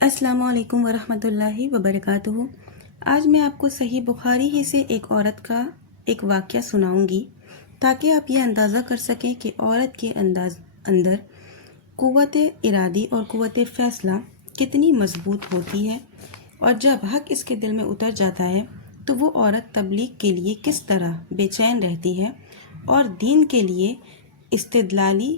السلام علیکم ورحمۃ اللہ وبرکاتہ۔ آج میں آپ کو صحیح بخاری ہی سے ایک عورت کا ایک واقعہ سناؤں گی تاکہ آپ یہ اندازہ کر سکیں کہ عورت کے اندر قوت ارادی اور قوت فیصلہ کتنی مضبوط ہوتی ہے، اور جب حق اس کے دل میں اتر جاتا ہے تو وہ عورت تبلیغ کے لیے کس طرح بے چین رہتی ہے اور دین کے لیے استدلالی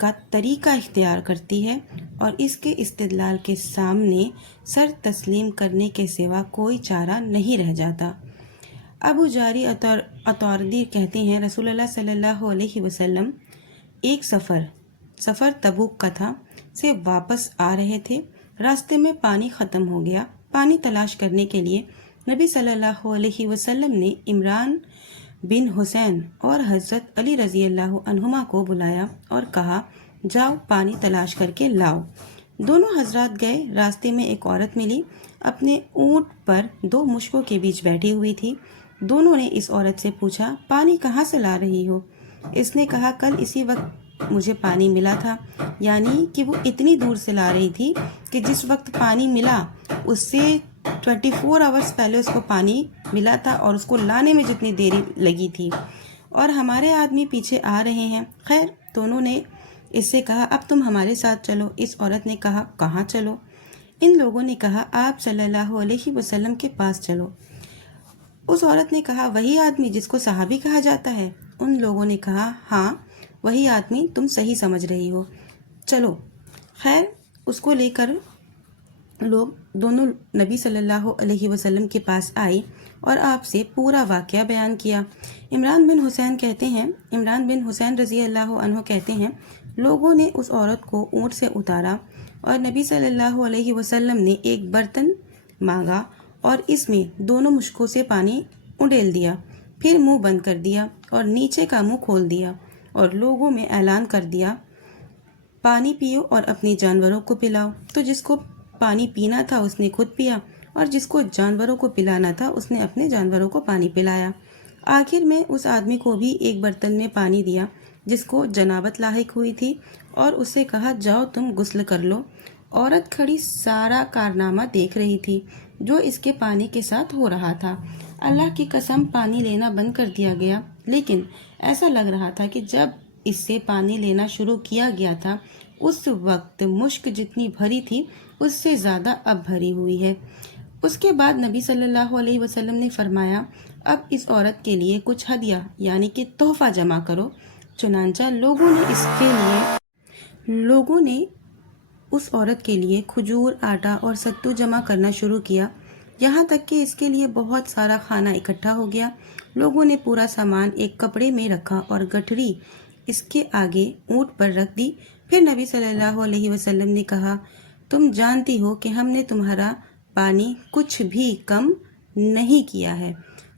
کا طریقہ اختیار کرتی ہے، اور اس کے استدلال کے سامنے سر تسلیم کرنے کے سوا کوئی چارہ نہیں رہ جاتا۔ ابو جاری اطاردی کہتے ہیں رسول اللہ صلی اللہ علیہ وسلم ایک سفر تبوک کا تھا سے واپس آ رہے تھے۔ راستے میں پانی ختم ہو گیا۔ پانی تلاش کرنے کے لیے نبی صلی اللہ علیہ وسلم نے عمران بن حسین اور حضرت علی رضی اللہ عنہما کو بلایا اور کہا، جاؤ پانی تلاش کر کے لاؤ۔ دونوں حضرات گئے۔ راستے میں ایک عورت ملی، اپنے اونٹ پر دو مشکوں کے بیچ بیٹھی ہوئی تھی۔ دونوں نے اس عورت سے پوچھا، پانی کہاں سے لا رہی ہو؟ اس نے کہا، کل اسی وقت مجھے پانی ملا تھا، یعنی کہ وہ اتنی دور سے لا رہی تھی کہ جس وقت پانی ملا اس سے 24 آورز پہلے اس کو پانی ملا تھا، اور اس کو لانے میں جتنی دیری لگی تھی، اور ہمارے آدمی پیچھے آ رہے ہیں۔ خیر، دونوں نے اس سے کہا، اب تم ہمارے ساتھ چلو۔ اس عورت نے کہا، کہاں چلو؟ ان لوگوں نے کہا، آپ صلی اللہ علیہ وسلم کے پاس چلو۔ اس عورت نے کہا، وہی آدمی جس کو صحابی کہا جاتا ہے؟ ان لوگوں نے کہا، ہاں وہی آدمی، تم صحیح سمجھ رہی ہو، چلو۔ خیر، اس کو لے کر لوگ دونوں نبی صلی اللہ علیہ وسلم کے پاس آئے اور آپ سے پورا واقعہ بیان کیا۔ عمران بن حسین رضی اللہ عنہ کہتے ہیں، لوگوں نے اس عورت کو اونٹ سے اتارا اور نبی صلی اللہ علیہ وسلم نے ایک برتن مانگا اور اس میں دونوں مشکوں سے پانی اڈیل دیا، پھر منہ بند کر دیا اور نیچے کا منہ کھول دیا اور لوگوں میں اعلان کر دیا، پانی پیو اور اپنے جانوروں کو پلاؤ۔ تو جس کو پانی پینا تھا اس نے خود پیا، اور جس کو جانوروں کو پلانا تھا اس نے اپنے جانوروں کو پانی پلایا۔ آخر میں اس آدمی کو بھی ایک برتن میں پانی دیا جس کو جنابت لاحق ہوئی تھی، اور اسے کہا، جاؤ تم غسل کر لو۔ عورت کھڑی سارا کارنامہ دیکھ رہی تھی جو اس کے پانی کے ساتھ ہو رہا تھا۔ اللہ کی قسم، پانی لینا بند کر دیا گیا، لیکن ایسا لگ رہا تھا کہ جب اس سے پانی لینا شروع کیا گیا تھا اس وقت مشک جتنی بھری تھی اس سے زیادہ اب بھری ہوئی ہے۔ اس کے بعد نبی صلی اللہ علیہ وسلم نے فرمایا، اب اس عورت کے لیے کچھ ہدیہ یعنی کہ تحفہ جمع کرو۔ چنانچہ لوگوں نے اس عورت کے لیے کھجور، آٹا اور ستو جمع کرنا شروع کیا، یہاں تک کہ اس کے لیے بہت سارا کھانا اکٹھا ہو گیا۔ لوگوں نے پورا سامان ایک کپڑے میں رکھا اور گٹھری اس کے آگے اونٹ پر رکھ دی۔ پھر نبی صلی اللہ علیہ وسلم نے کہا، تم جانتی ہو کہ ہم نے تمہارا پانی کچھ بھی کم نہیں کیا ہے،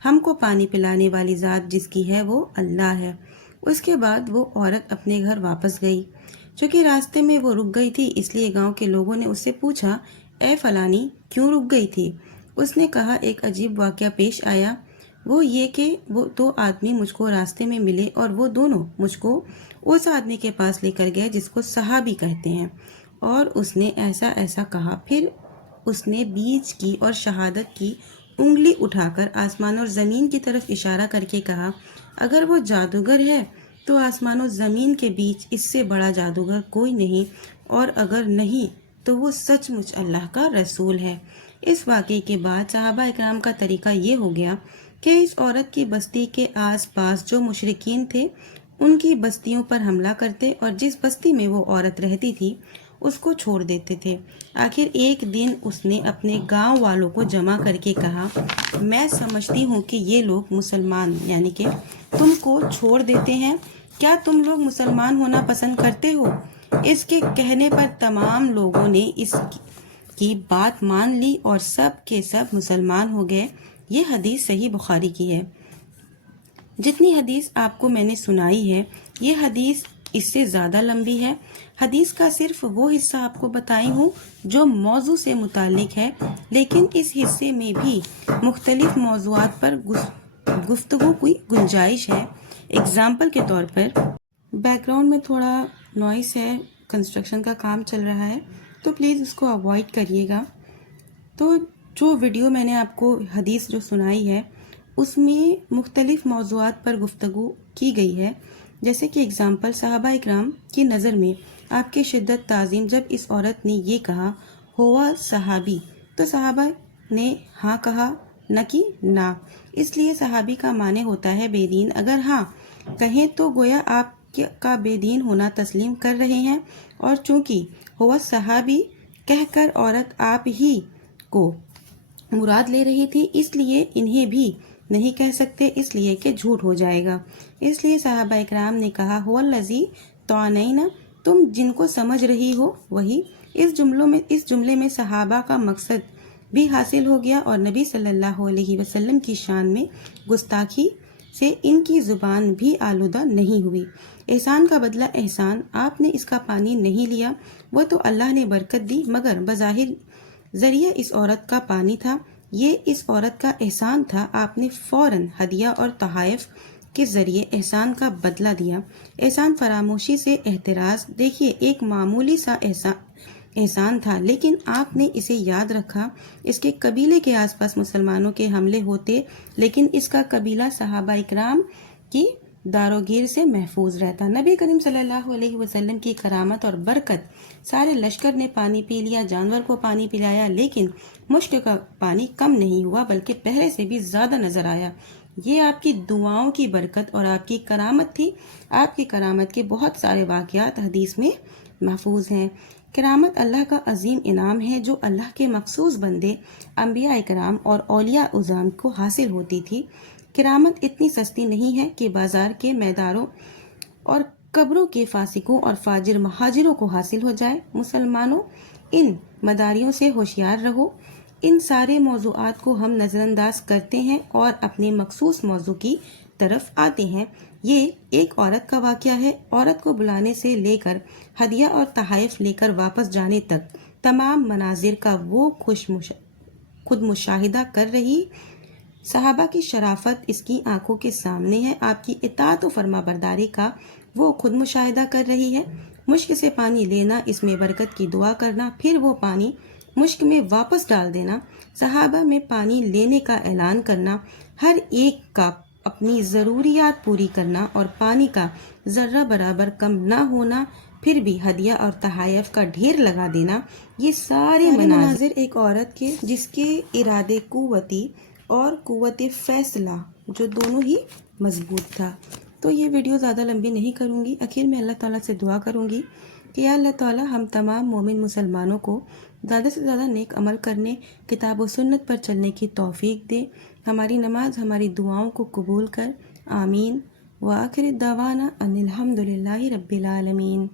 ہم کو پانی پلانے والی ذات جس کی ہے وہ اللہ ہے۔ اس کے بعد وہ عورت اپنے گھر واپس گئی۔ چونکہ راستے میں وہ رک گئی تھی اس لیے گاؤں کے لوگوں نے اس سے پوچھا، اے فلانی، کیوں رک گئی تھی؟ اس نے کہا، ایک عجیب واقعہ پیش آیا، وہ یہ کہ وہ دو آدمی مجھ کو راستے میں ملے اور وہ دونوں مجھ کو اس آدمی کے پاس لے کر گئے جس کو صحابی کہتے ہیں، اور اس نے ایسا ایسا کہا۔ پھر اس نے بیچ کی اور شہادت کی انگلی اٹھا کر آسمان اور زمین کی طرف اشارہ کر کے کہا، اگر وہ جادوگر ہے تو آسمان و زمین کے بیچ اس سے بڑا جادوگر کوئی نہیں، اور اگر نہیں تو وہ سچ مچ اللہ کا رسول ہے۔ اس واقعے کے بعد صحابہ اکرام کا طریقہ یہ ہو گیا کہ اس عورت کی بستی کے آس پاس جو مشرکین تھے ان کی بستیوں پر حملہ کرتے اور جس بستی میں وہ عورت رہتی تھی اس کو چھوڑ دیتے تھے۔ آخر ایک دن اس نے اپنے گاؤں والوں کو جمع کر کے کہا، میں سمجھتی ہوں کہ یہ لوگ مسلمان یعنی کہ تم کو چھوڑ دیتے ہیں، کیا تم لوگ مسلمان ہونا پسند کرتے ہو؟ اس کے کہنے پر تمام لوگوں نے اس کی بات مان لی اور سب کے سب مسلمان ہو گئے۔ یہ حدیث صحیح بخاری کی ہے۔ جتنی حدیث آپ کو میں نے سنائی ہے یہ حدیث اس سے زیادہ لمبی ہے۔ حدیث کا صرف وہ حصہ آپ کو بتائی ہوں جو موضوع سے متعلق ہے، لیکن اس حصے میں بھی مختلف موضوعات پر گفتگو کی گنجائش ہے۔ اگزامپل کے طور پر بیک گراؤنڈ میں تھوڑا نوائس ہے، کنسٹرکشن کا کام چل رہا ہے، تو پلیز اس کو اوائڈ کریے گا۔ تو جو ویڈیو میں نے آپ کو حدیث جو سنائی ہے اس میں مختلف موضوعات پر گفتگو کی گئی ہے، جیسے کہ اگزامپل صحابہ اکرام کی نظر میں آپ کی شدت تعظیم، جب اس عورت نے یہ کہا ہوا صحابی، تو صحابہ نے ہاں کہا، نہ کہ نہ، اس لیے صحابی کا معنی ہوتا ہے بے دین۔ اگر ہاں کہیں تو گویا آپ کا بے دین ہونا تسلیم کر رہے ہیں، اور چونکہ ہوا صحابی کہہ کر عورت آپ ہی کو مراد لے رہی تھی، اس لیے انہیں بھی نہیں کہہ سکتے، اس لیے کہ جھوٹ ہو جائے گا۔ اس لیے صحابہ اکرام نے کہا هو الذی تعنین، تم جن کو سمجھ رہی ہو وہی۔ اس جملے میں صحابہ کا مقصد بھی حاصل ہو گیا، اور نبی صلی اللہ علیہ وسلم کی شان میں گستاخی سے ان کی زبان بھی آلودہ نہیں ہوئی۔ احسان کا بدلہ احسان، آپ نے اس کا پانی نہیں لیا، وہ تو اللہ نے برکت دی، مگر بظاہر ذریعہ اس عورت کا پانی تھا، یہ اس عورت کا احسان تھا، آپ نے فوراً ہدیہ اور تحائف کے ذریعے احسان کا بدلہ دیا۔ احسان فراموشی سے احتراز، دیکھیے ایک معمولی سا احسان تھا، لیکن آپ نے اسے یاد رکھا۔ اس کے قبیلے کے آس پاس مسلمانوں کے حملے ہوتے، لیکن اس کا قبیلہ صحابہ اکرام کی داروگیر سے محفوظ رہتا۔ نبی کریم صلی اللہ علیہ وسلم کی کرامت اور برکت، سارے لشکر نے پانی پی لیا، جانور کو پانی پلایا، لیکن مشک کا پانی کم نہیں ہوا بلکہ پہلے سے بھی زیادہ نظر آیا۔ یہ آپ کی دعاؤں کی برکت اور آپ کی کرامت تھی۔ آپ کی کرامت کے بہت سارے واقعات حدیث میں محفوظ ہیں۔ کرامت اللہ کا عظیم انعام ہے جو اللہ کے مخصوص بندے انبیاء اکرام اور اولیاء اعظام کو حاصل ہوتی تھی۔ کرامت اتنی سستی نہیں ہے کہ بازار کے میداروں اور قبروں کے فاسقوں اور فاجر مہاجروں کو حاصل ہو جائے۔ مسلمانوں، ان مداریوں سے ہوشیار رہو۔ ان سارے موضوعات کو ہم نظر انداز کرتے ہیں اور اپنے مخصوص موضوع کی طرف آتے ہیں۔ یہ ایک عورت کا واقعہ ہے۔ عورت کو بلانے سے لے کر ہدیہ اور تحائف لے کر واپس جانے تک تمام مناظر کا وہ خود مشاہدہ کر رہی صحابہ کی شرافت اس کی آنکھوں کے سامنے ہے۔ آپ کی اطاعت و فرما برداری کا وہ خود مشاہدہ کر رہی ہے۔ مشک سے پانی لینا، اس میں برکت کی دعا کرنا، پھر وہ پانی مشک میں واپس ڈال دینا، صحابہ میں پانی لینے کا اعلان کرنا، ہر ایک کا اپنی ضروریات پوری کرنا اور پانی کا ذرہ برابر کم نہ ہونا، پھر بھی ہدیہ اور تحائف کا ڈھیر لگا دینا، یہ سارے مناظر ایک عورت کے جس کے ارادے قوتی اور قوت فیصلہ جو دونوں ہی مضبوط تھا۔ تو یہ ویڈیو زیادہ لمبی نہیں کروں گی، آخر میں اللہ تعالیٰ سے دعا کروں گی کہ یا اللہ تعالیٰ ہم تمام مومن مسلمانوں کو زیادہ سے زیادہ نیک عمل کرنے، کتاب و سنت پر چلنے کی توفیق دے، ہماری نماز، ہماری دعاؤں کو قبول کر، آمین۔ وآخر دعوانا ان الحمد للہ رب العالمین۔